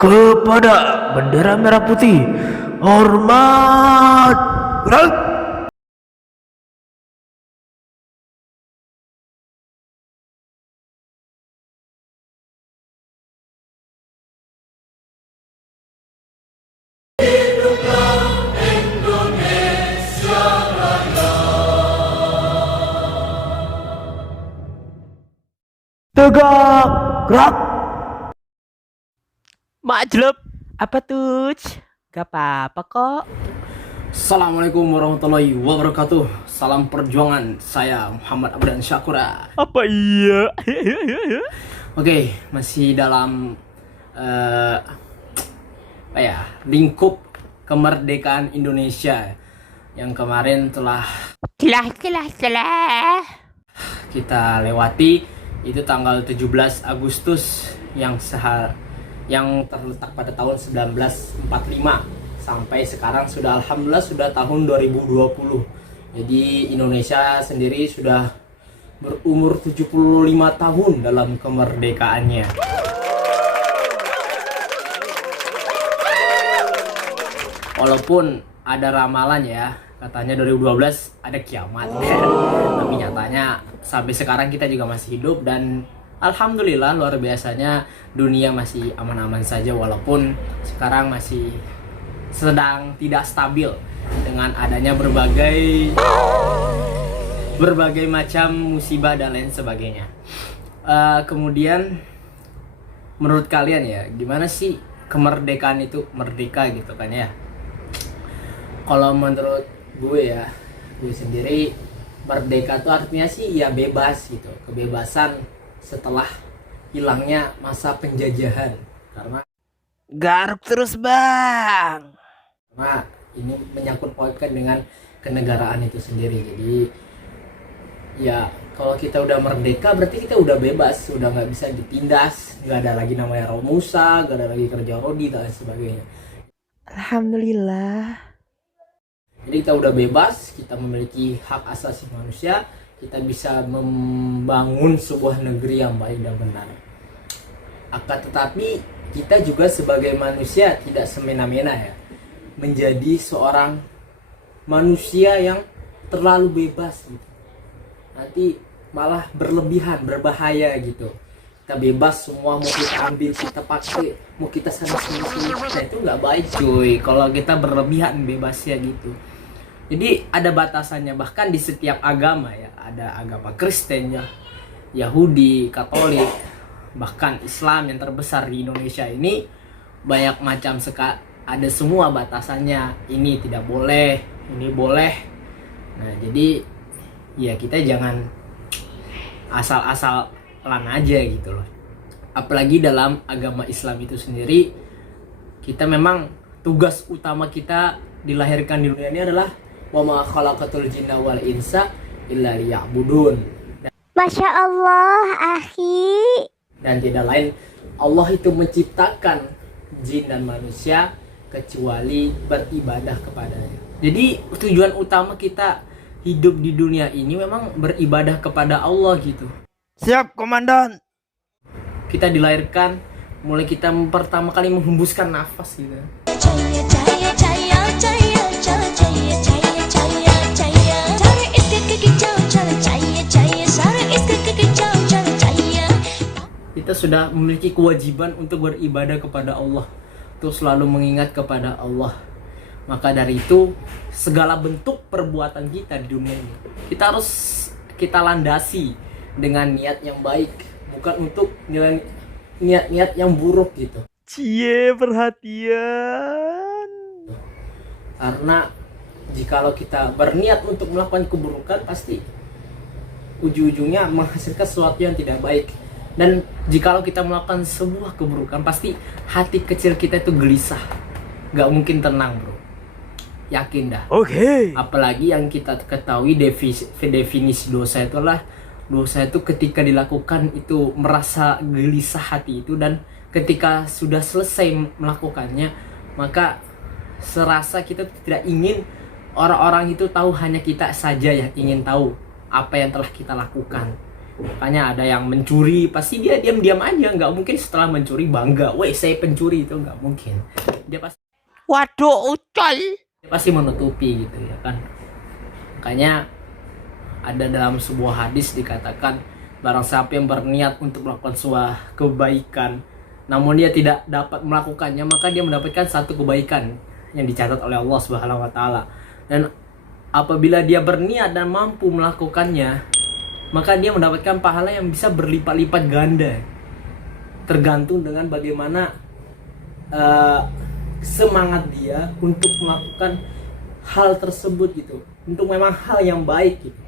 kepada bendera merah putih. Hormat. Gerak. Tegak. Gerak. Majlub, apa tuh? Gak apa-apa kok. Assalamualaikum warahmatullahi wabarakatuh. Salam perjuangan. Saya Muhammad Abdan Syakura. Apa iya? Oke, masih dalam lingkup kemerdekaan Indonesia yang kemarin telah Telah. kita lewati. Itu tanggal 17 Agustus yang terletak pada tahun 1945 sampai sekarang sudah alhamdulillah sudah tahun 2020. Jadi Indonesia sendiri sudah berumur 75 tahun dalam kemerdekaannya. Walaupun ada ramalan ya, katanya 2012 ada kiamat ya. Tapi nyatanya sampai sekarang kita juga masih hidup dan alhamdulillah luar biasanya dunia masih aman-aman saja walaupun sekarang masih sedang tidak stabil dengan adanya berbagai macam musibah dan lain sebagainya. Kemudian menurut kalian ya, gimana sih kemerdekaan itu merdeka gitu kan ya? Kalau menurut gue sendiri merdeka itu artinya sih ya bebas gitu, kebebasan setelah hilangnya masa penjajahan karena Garuk terus bang. ini menyangkut pautkan dengan kenegaraan itu sendiri. Jadi ya kalau kita udah merdeka berarti kita udah bebas, udah nggak bisa ditindas, nggak ada lagi namanya Romusa, nggak ada lagi kerja rodi dan lain sebagainya. Alhamdulillah. Jadi kita udah bebas, kita memiliki hak asasi manusia, kita bisa membangun sebuah negeri yang baik dan benar. Akan tetapi kita juga sebagai manusia tidak semena-mena ya, menjadi seorang manusia yang terlalu bebas gitu. Nanti malah berlebihan, berbahaya gitu. Kita bebas semua, mau kita ambil, kita pakai, mau kita sana sini. Nah itu nggak baik cuy, kalau kita berlebihan bebasnya gitu. Jadi ada batasannya, bahkan di setiap agama ya, ada agama Kristen ya, Yahudi, Katolik, bahkan Islam yang terbesar di Indonesia ini banyak macam ada semua batasannya. Ini tidak boleh, ini boleh. Nah jadi ya kita jangan asal-asalan aja gitu loh. Apalagi dalam agama Islam itu sendiri, kita memang tugas utama kita dilahirkan di dunia ini adalah wa ma khalaqatul jinna wal insa illa liya'budun. Masya Allah, akhi. Dan tidak lain, Allah itu menciptakan jin dan manusia kecuali beribadah kepadanya. Jadi tujuan utama kita hidup di dunia ini memang beribadah kepada Allah gitu. Siap komandan. Kita dilahirkan, mulai kita pertama kali menghembuskan nafas gitu. Kita sudah memiliki kewajiban untuk beribadah kepada Allah, untuk selalu mengingat kepada Allah. Maka dari itu segala bentuk perbuatan kita di dunia ini kita landasi dengan niat yang baik, bukan untuk niat yang buruk gitu. Cie perhatian. Karena jikalau kita berniat untuk melakukan keburukan, pasti ujung-ujungnya menghasilkan sesuatu yang tidak baik. Dan jikalau kita melakukan sebuah keburukan, pasti hati kecil kita itu gelisah, gak mungkin tenang bro, yakin dah. Oke. Apalagi yang kita ketahui definisi dosa itulah, dosa itu ketika dilakukan itu merasa gelisah hati itu, dan ketika sudah selesai melakukannya maka serasa kita tidak ingin orang-orang itu tahu, hanya kita saja yang ingin tahu apa yang telah kita lakukan. Makanya ada yang mencuri, pasti dia diam-diam aja, nggak mungkin setelah mencuri bangga, weh saya pencuri, itu nggak mungkin. Dia Waduh, ucol. pasti menutupi gitu ya kan. Makanya ada dalam sebuah hadis dikatakan, barang siapa yang berniat untuk melakukan sebuah kebaikan namun dia tidak dapat melakukannya, maka dia mendapatkan satu kebaikan yang dicatat oleh Allah Subhanahu wa taala. Dan apabila dia berniat dan mampu melakukannya, maka dia mendapatkan pahala yang bisa berlipat-lipat ganda. Tergantung dengan bagaimana semangat dia untuk melakukan hal tersebut gitu. Untuk memang hal yang baik gitu.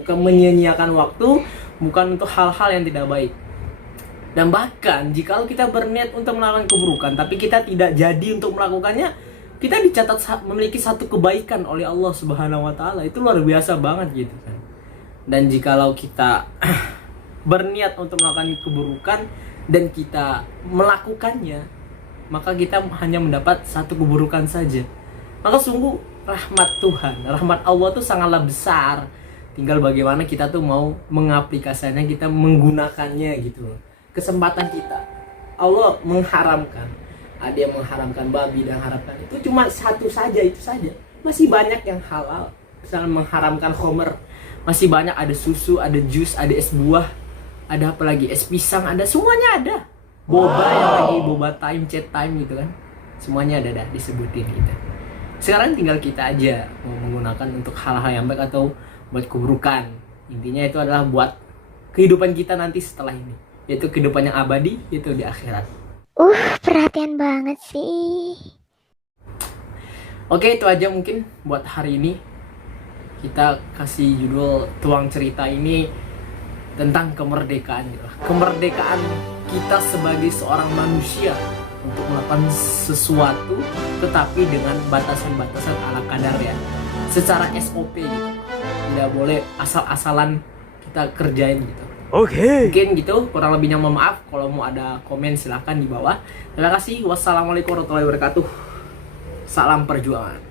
Bukan menyia-nyiakan waktu, bukan untuk hal-hal yang tidak baik. Dan bahkan jikalau kita berniat untuk melakukan keburukan tapi kita tidak jadi untuk melakukannya, kita dicatat memiliki satu kebaikan oleh Allah Subhanahu wa taala. Itu luar biasa banget gitu kan. Dan jikalau kita berniat untuk melakukan keburukan dan kita melakukannya, maka kita hanya mendapat satu keburukan saja. Maka sungguh rahmat Tuhan, rahmat Allah tuh sangatlah besar. Tinggal bagaimana kita tuh mau mengaplikasikannya, kita menggunakannya gitu loh. Kesempatan kita. Allah mengharamkan. Ada yang mengharamkan babi dan haramkan itu cuma satu saja, itu saja. Masih banyak yang halal. Misalnya mengharamkan khamr. Masih banyak, ada susu, ada jus, ada es buah, ada apa lagi? Es pisang, ada, semuanya ada. Boba yang lagi boba time, chat time gitu kan. Semuanya ada dah disebutin gitu. Sekarang tinggal kita aja mau menggunakan untuk hal-hal yang baik atau buat keburukan. Intinya itu adalah buat kehidupan kita nanti setelah ini, yaitu kehidupan yang abadi, yaitu di akhirat. Perhatian banget sih. Oke, itu aja mungkin buat hari ini. Kita kasih judul tuang cerita ini tentang kemerdekaan gitu. Kemerdekaan kita sebagai seorang manusia untuk melakukan sesuatu tetapi dengan batasan-batasan ala kadar ya. Secara SOP gitu. Tidak boleh asal-asalan kita kerjain gitu. Oke. Mungkin gitu, kurang lebihnya mohon maaf. Kalau mau ada komen silahkan di bawah. Terima kasih. Wassalamualaikum warahmatullahi wabarakatuh. Salam perjuangan.